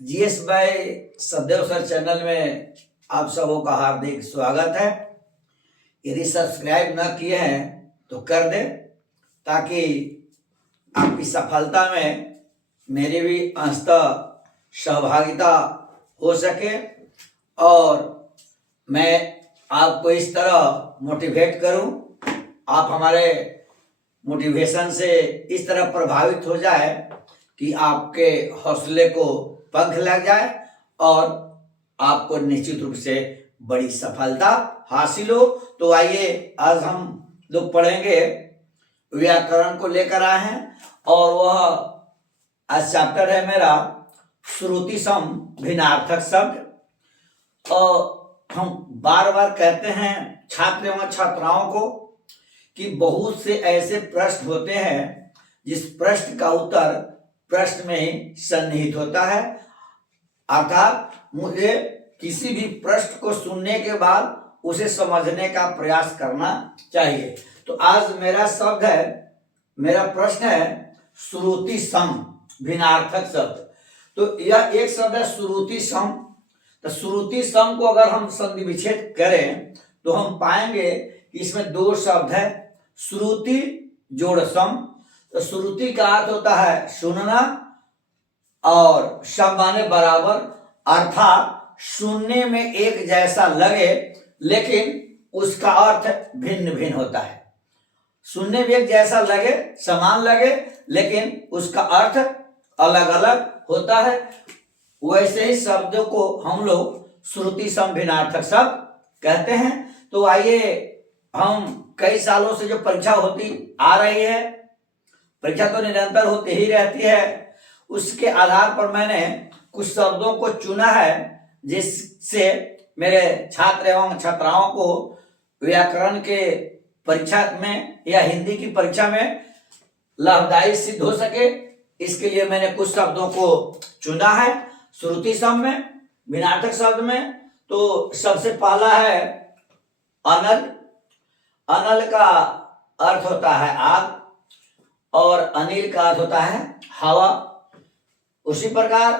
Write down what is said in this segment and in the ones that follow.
GS bye सदैव sir channel में आप सबों का हार्दिक स्वागत है। यदि सब्सक्राइब न किए हैं तो कर दें ताकि आपकी सफलता में मेरी भी अंशतः सहभागिता हो सके और मैं आपको इस तरह मोटिवेट करूं, आप हमारे मोटिवेशन से इस तरह प्रभावित हो जाए कि आपके हौसले को पंख लग जाए और आपको निश्चित रूप से बड़ी सफलता हासिल हो। तो आइए आज हम लोग पढ़ेंगे, व्याकरण को लेकर आए हैं और वह आज चैप्टर है मेरा श्रुति सम भिन्नार्थक शब्द। और हम बार बार कहते हैं छात्र एवं छात्राओं को कि बहुत से ऐसे प्रश्न होते हैं जिस प्रश्न का उत्तर प्रश्न में ही सन्निहित होता है, अर्थात मुझे किसी भी प्रश्न को सुनने के बाद उसे समझने का प्रयास करना चाहिए। तो आज मेरा शब्द है, मेरा प्रश्न है श्रुति सम भिन्नार्थक शब्द। तो यह एक शब्द है श्रुति सम। तो श्रुति सम को अगर हम संधि विच्छेद करें तो हम पाएंगे कि इसमें दो शब्द है, श्रुति जोड़ सम। तो श्रुति का अर्थ होता है सुनना और सम माने बराबर, अर्थात सुनने में एक जैसा लगे लेकिन उसका अर्थ भिन्न भिन्न होता है। सुनने में एक जैसा लगे, समान लगे, लेकिन उसका अर्थ अलग अलग होता है। वैसे ही शब्दों को हम लोग श्रुति सम भिन्नार्थक शब्द कहते हैं। तो आइए, हम कई सालों से जो परीक्षा होती आ रही है, परीक्षा तो निरंतर होती ही रहती है, उसके आधार पर मैंने कुछ शब्दों को चुना है जिससे मेरे छात्र एवं छात्राओं को व्याकरण के परीक्षा में या हिंदी की परीक्षा में लाभदायी सिद्ध हो सके। इसके लिए मैंने कुछ शब्दों को चुना है श्रुति सम में, भिन्नार्थक शब्द में। तो सबसे पहला है अनल। अनल का अर्थ होता है आग और अनिल का अर्थ होता है हवा। उसी प्रकार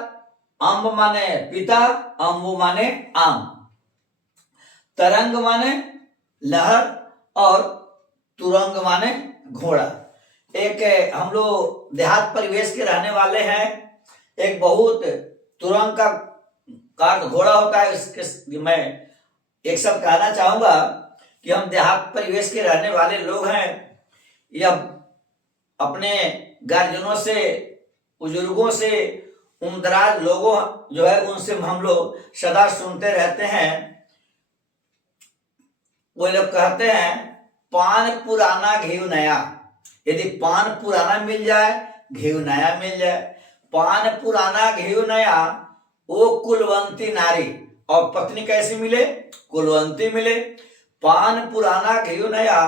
अम्ब माने पिता, अम्बु माने आम। तरंग माने लहर और तुरंग माने घोड़ा। एक हम लोग देहात परिवेश के रहने वाले हैं, एक बहुत तुरंग का अर्थ घोड़ा होता है। इसके मैं एक शब्द कहना चाहूंगा कि हम देहात परिवेश के रहने वाले लोग हैं, या अपने गार्जियनों से, बुजुर्गों से, उम्रदराज लोगों जो है उनसे हम लोग सदा सुनते रहते हैं, वो लोग कहते हैं पान पुराना घी नया। यदि पान पुराना मिल जाए, घी नया मिल जाए। पान पुराना घी नया, वो कुलवंती नारी। और पत्नी कैसी मिले? कुलवंती मिले। पान पुराना घी नया,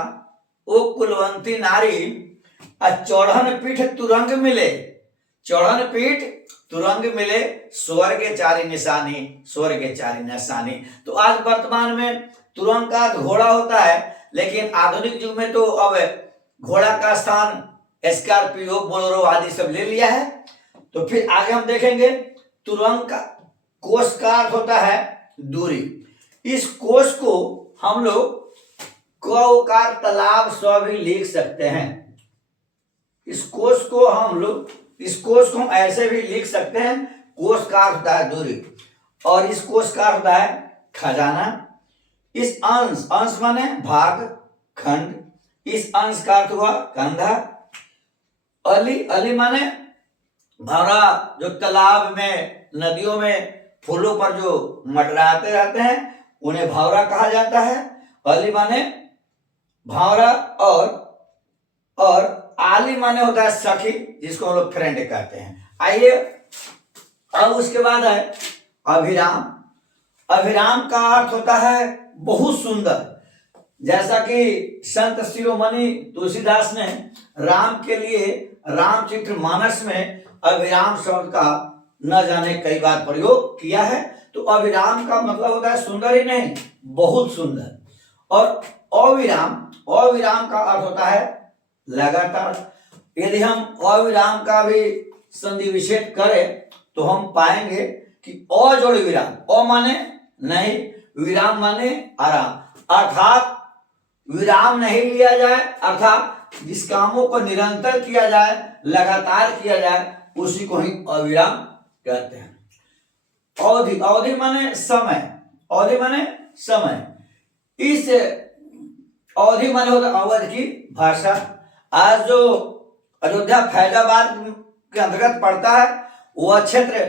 वो कुलवंती नारी। चौड़न पीठ तुरंग मिले, चौड़न पीठ तुरंग मिले, स्वर्ग चारी निशानी, स्वर्ग चारी निशानी। तो आज वर्तमान में तुरंग का घोड़ा होता है, लेकिन आधुनिक युग में तो अब घोड़ा का स्थान स्कॉर्पियो, बोलेरो आदि सब ले लिया है। तो फिर आगे हम देखेंगे तुरंग का कोश का अर्थ होता है दूरी। इस कोश को हम लोग कौकार तालाब स्व भी लिख सकते हैं। इस कोश को हम ऐसे भी लिख सकते हैं। कोश का अर्थ होता है दूरी और इस कोश का अर्थ होता है खजाना। इस अंश माने भाग, खंड। इस अंश का अर्थ हुआ कंधा। अली माने भंवरा, जो तालाब में, नदियों में फूलों पर जो मंडराते रहते हैं उन्हें भंवरा कहा जाता है। अली माने भंवरा और आली माने होता है सखी, जिसको हम लोग फ्रेंड कहते हैं। आइए, अब उसके बाद है अभिराम। अभिराम का अर्थ होता है बहुत सुंदर। जैसा कि संत शिरोमणि तुलसीदास ने राम के लिए रामचरितमानस में अभिराम शब्द का न जाने कई बार प्रयोग किया है। तो अभिराम का मतलब होता है सुंदर ही नहीं, बहुत सुंदर। और अविराम का अर्थ होता है लगातार। यदि हम अविराम का भी संधि विच्छेद करें तो हम पाएंगे कि अ जोड़े विराम, अ माने नहीं, विराम माने आराम, अर्थात विराम नहीं लिया जाए, अर्थात जिस कामों को निरंतर किया जाए, लगातार किया जाए, उसी को ही अविराम कहते हैं। अवधि, अवधि माने समय, अवधि माने समय। इस अवधि माने होता अवध की भाषा। आज जो अयोध्या फैजाबाद के अंतर्गत पड़ता है वह क्षेत्र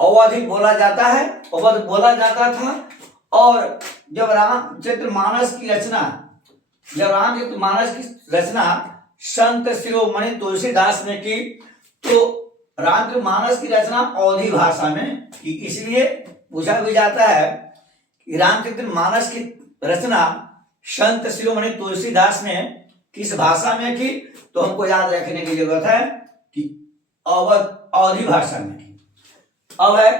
अवधि बोला जाता है, अवध बोला जाता था। और जब रामचरितमानस की रचना, जब रामचरितमानस की रचना संत शिरोमणि तुलसीदास ने की, तो रामचरितमानस की रचना अवधी भाषा में की। इसलिए पूछा भी जाता है कि रामचरितमानस की रचना संत शिरोमणि तुलसीदास ने किस भाषा में की, तो हमको याद रखने की जरूरत है कि अवधी भाषा में की। अब है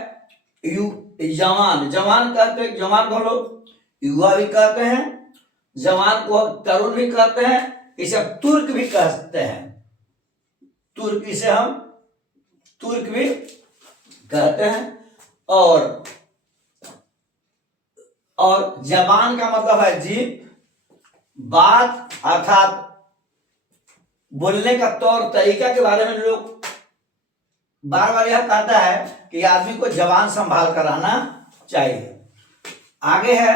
जवान, जवान कहते, जवान को लोग युवा भी कहते हैं, जवान को तरुण भी कहते हैं, इसे तुर्क भी कहते हैं, तुर्क, इसे हम तुर्क भी कहते हैं। और जबान का मतलब है जीभ, बात अर्थात बोलने का तौर तरीका के बारे में लोग बार बार यह कहता है कि आदमी को जबान संभाल कर रहना चाहिए। आगे है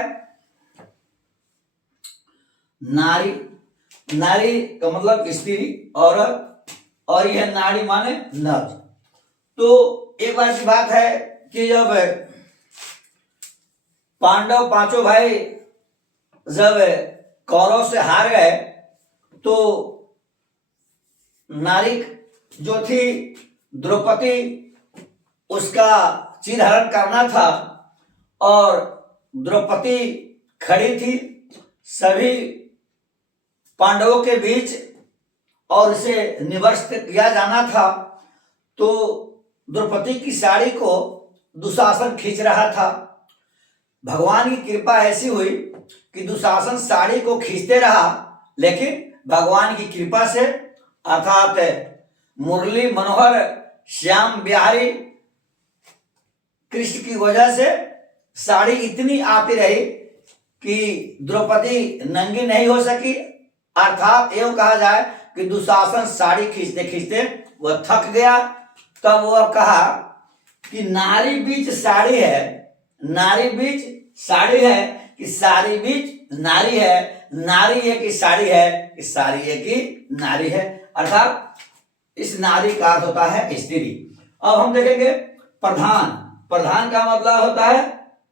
नारी, नारी का मतलब स्त्री, औरत, और यह नारी माने नर। तो एक बार की बात है कि जब पांडव पांचों भाई जब कौरव से हार गए, तो नारी जो थी द्रौपदी, उसका चिरहरण करना था, और द्रौपदी खड़ी थी सभी पांडवों के बीच और उसे निवर्स्त किया जाना था। तो द्रौपदी की साड़ी को दुशासन खींच रहा था। भगवान की कृपा ऐसी हुई कि दुशासन साड़ी को खींचते रहा, लेकिन भगवान की कृपा से अर्थात मुरली मनोहर श्याम बिहारी कृष्ण की वजह से साड़ी इतनी आती रही कि द्रौपदी नंगी नहीं हो सकी। अर्थात एवं कहा जाए कि दुशासन साड़ी खींचते खींचते वह थक गया। तब वह कहा कि नारी बीच साड़ी है, नारी बीच साड़ी है कि साड़ी बीच नारी है, नारी है कि साड़ी है कि साड़ी है कि नारी है। अर्थात इस नारी का अर्थ होता है स्त्री। अब हम देखेंगे प्रधान, प्रधान का मतलब होता है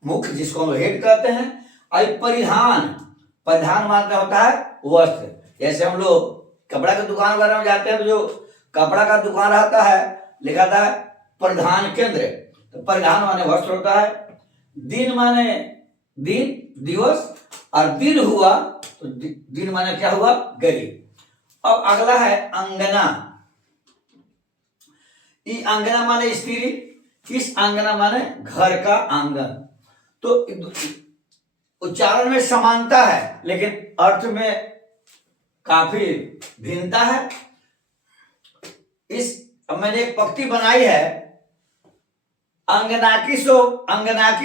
मुख्य, जिसको हम हेड कहते हैं। और परिधान, परिधान मतलब होता है वस्त्र। जैसे हम लोग कपड़ा की दुकान वगैरह में जाते हैं तो जो कपड़ा का दुकान रहता है लिखा था प्रधान केंद्र, तो परिधान माने वस्त्र होता है। दिन माने दिन, दिवस, और दिन हुआ तो दिन माने क्या हुआ, गरीब। अब अगला है अंगना। ई अंगना माने स्त्री, इस अंगना माने घर का आंगन। तो उच्चारण में समानता है लेकिन अर्थ में काफी भिन्नता है। मैंने एक पंक्ति बनाई है, अंगना की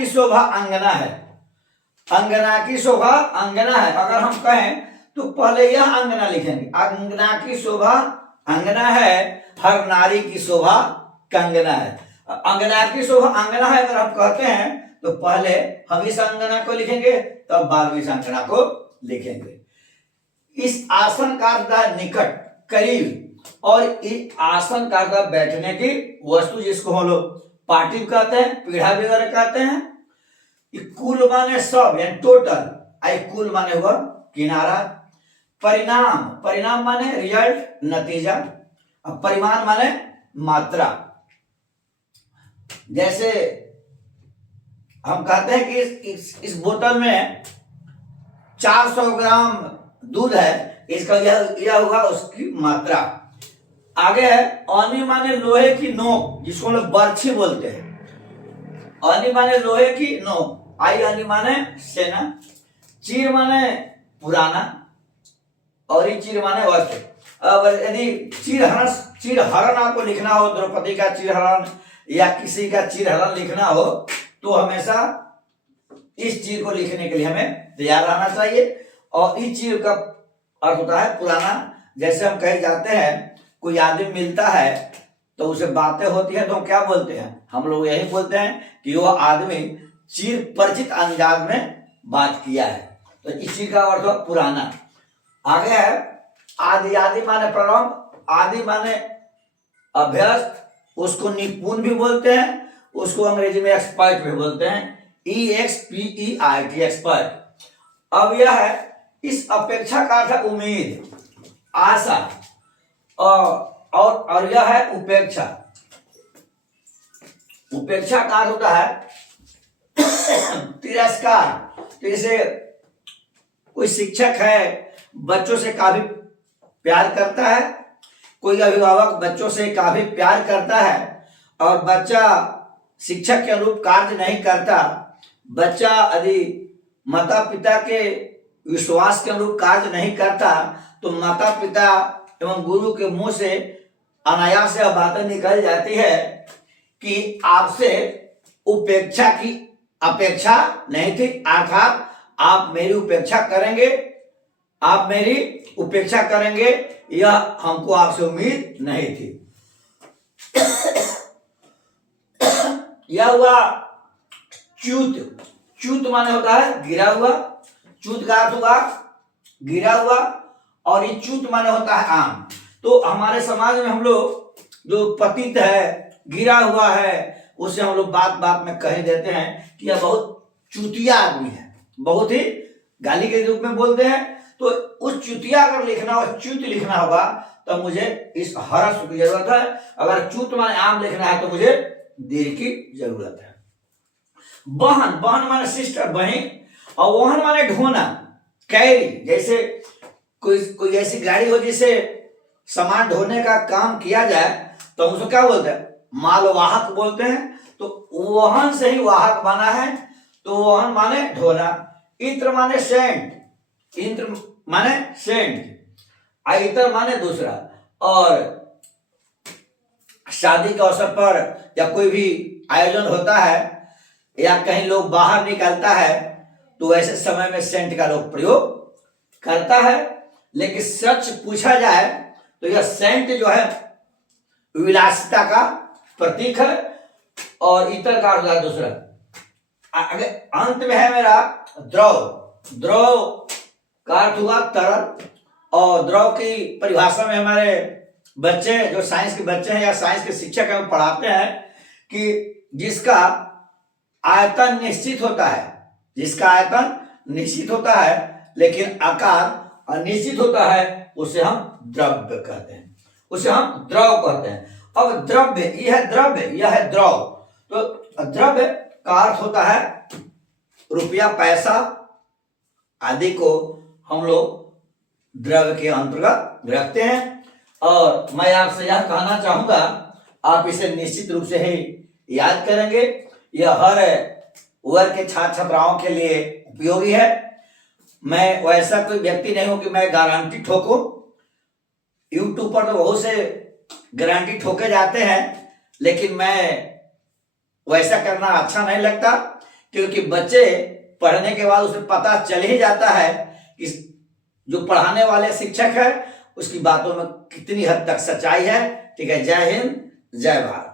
शोभा अंगना है, अंगना की शोभा अंगना है। अगर हम कहें तो पहले यह अंगना लिखेंगे, अंगना की शोभा अंगना है, हर नारी की शोभा कंगना है। अंगना की शोभा अंगना है अगर हम कहते हैं तो पहले हम इस अंगना को लिखेंगे, तब बाद में इस अंगना को लिखेंगे। इस आसन का अर्थ है निकट, करीब, और इस आसन का अर्थ बैठने की वस्तु, जिसको हम लोग पार्टी कहते हैं, पीढ़ा वगैरह कहते हैं। कुल माने सब यानी टोटल, आई कुल माने हुआ किनारा। परिणाम, परिणाम माने रिजल्ट, नतीजा। अब परिमाण माने मात्रा। जैसे हम कहते हैं कि इस बोतल में 400 ग्राम दूध है, इसका यह हुआ उसकी मात्रा। आगे है अनी माने लोहे की नोक, जिसको हम लोग बर्छी बोलते हैं। अनी माने लोहे की नोक, आई अनी माने सेना, चीर माने पुराना, और ये चीर माने वस्त्र। अब यदि चीरहरण आपको लिखना हो, द्रौपदी का चीरहरण या किसी का चिरहरण लिखना हो तो हमेशा इस चीज को लिखने के लिए हमें तैयार रहना चाहिए। और इस चीज का अर्थ होता है पुराना। जैसे हम कहीं जाते हैं, कोई आदमी मिलता है तो उसे बातें होती है तो हम क्या बोलते हैं? हम लोग यही बोलते हैं कि वह आदमी चिर परिचित अंदाज में बात किया है। तो इस चीज का अर्थ पुराना। आगे है आदि। आदि माने प्रारंभ, आदि माने अभ्यस्त, उसको निपुण भी बोलते हैं, उसको अंग्रेजी में एक्सपर्ट भी बोलते हैं। EXPERT, expert. अब यह है इस अपेक्षा का अर्थ उम्मीद, आशा, और यह है उपेक्षा। उपेक्षा का अर्थ होता है तिरस्कार। जैसे कोई शिक्षक है, बच्चों से काफी प्यार करता है, कोई अभिभावक बच्चों से काफी प्यार करता है और बच्चा शिक्षक के अनुरूप कार्य नहीं करता, बच्चा यदि माता पिता के विश्वास के अनुरूप कार्य नहीं करता तो माता पिता एवं गुरु के मुंह से अनायास से बातें निकल जाती है कि आपसे उपेक्षा की अपेक्षा नहीं थी, अर्थात आप मेरी उपेक्षा करेंगे, आप मेरी उपेक्षा करेंगे, यह हमको आपसे उम्मीद नहीं थी। यह हुआ च्युत। च्युत माने होता है गिरा हुआ। च्युत का अर्थ हुआ गिरा हुआ, और ये च्युत माने होता है आम। तो हमारे समाज में हम लोग जो पतित है, गिरा हुआ है, उसे हम लोग बात बात में कह देते हैं कि यह बहुत चूतिया आदमी है, बहुत ही गाली के रूप में बोलते हैं। तो उस चूतिया अगर लिखना हो, च्युत लिखना होगा तो मुझे इस हर्ष की जरूरत है। अगर च्युत माने आम लिखना है तो मुझे दीर्घ की जरूरत है। बहन, बहन माने सिस्टर, बहन, और वहन माने ढोना, कैरी। जैसे कोई ऐसी गाड़ी हो जिसे सामान ढोने का काम किया जाए तो उसको क्या बोलते हैं? मालवाहक बोलते हैं। तो वहन से ही वाहक बना है, तो वहन माने ढोना। इत्र माने सेंट, इत्र माने सेंट, इतर माने दूसरा। और शादी के अवसर पर या कोई भी आयोजन होता है या कहीं लोग बाहर निकलता है तो ऐसे समय में सेंट का लोग प्रयोग करता है। लेकिन सच पूछा जाए तो यह सेंट जो है विलासिता का प्रतीक है, और इतर का अर्थ दूसरा। अंत में है मेरा द्रव। द्रव का अर्थ हुआ तरल, और द्रव की परिभाषा में हमारे बच्चे जो साइंस के बच्चे हैं या साइंस के शिक्षक हैं वो पढ़ाते हैं कि जिसका आयतन निश्चित होता है, जिसका आयतन निश्चित होता है लेकिन आकार अनिश्चित होता है, उसे हम द्रव्य कहते हैं, उसे हम द्रव कहते हैं। अब द्रव्य, यह है द्रव्य, यह है द्रव। तो द्रव्य का अर्थ होता है रुपया, पैसा आदि को हम लोग द्रव्य के अंतर्गत रखते हैं। और मैं आपसे यह कहना चाहूंगा, आप इसे निश्चित रूप से ही याद करेंगे। यह हर वर्ग के छात्र छात्राओं के लिए उपयोगी है। मैं वैसा कोई व्यक्ति नहीं हूं कि मैं गारंटी ठोकूं। यूट्यूब पर तो बहुत से गारंटी ठोके जाते हैं, लेकिन मैं वैसा करना अच्छा नहीं लगता, क्योंकि बच्चे पढ़ने के बाद उसे पता चल ही जाता है कि जो पढ़ाने वाले शिक्षक है उसकी बातों में कितनी हद तक सच्चाई है। ठीक है, जय हिंद, जय भारत।